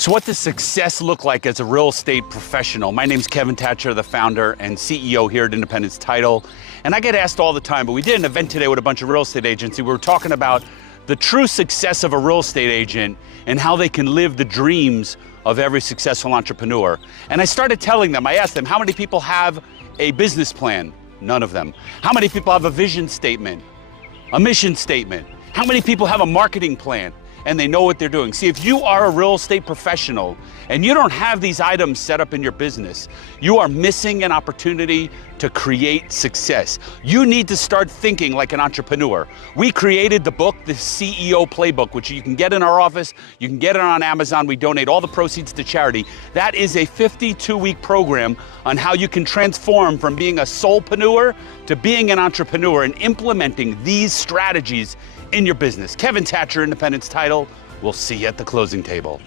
So what does success look like as a real estate professional? My name's Kevin Thatcher, the founder and CEO here at Independence Title. And I get asked all the time, but we did an event today with a bunch of real estate agents. We were talking about the true success of a real estate agent and how they can live the dreams of every successful entrepreneur. And I started telling them, I asked them, how many people have a business plan? None of them. How many people have a vision statement, a mission statement? How many people have a marketing plan and they know what they're doing? See, if you are a real estate professional and you don't have these items set up in your business, you are missing an opportunity to create success. You need to start thinking like an entrepreneur. We created the book, the CEO Playbook, which you can get in our office. You can get it on Amazon. We donate all the proceeds to charity. That is a 52-week program on how you can transform from being a solopreneur to being an entrepreneur and implementing these strategies in your business. Kevin Thatcher, Independence Title. We'll see you at the closing table.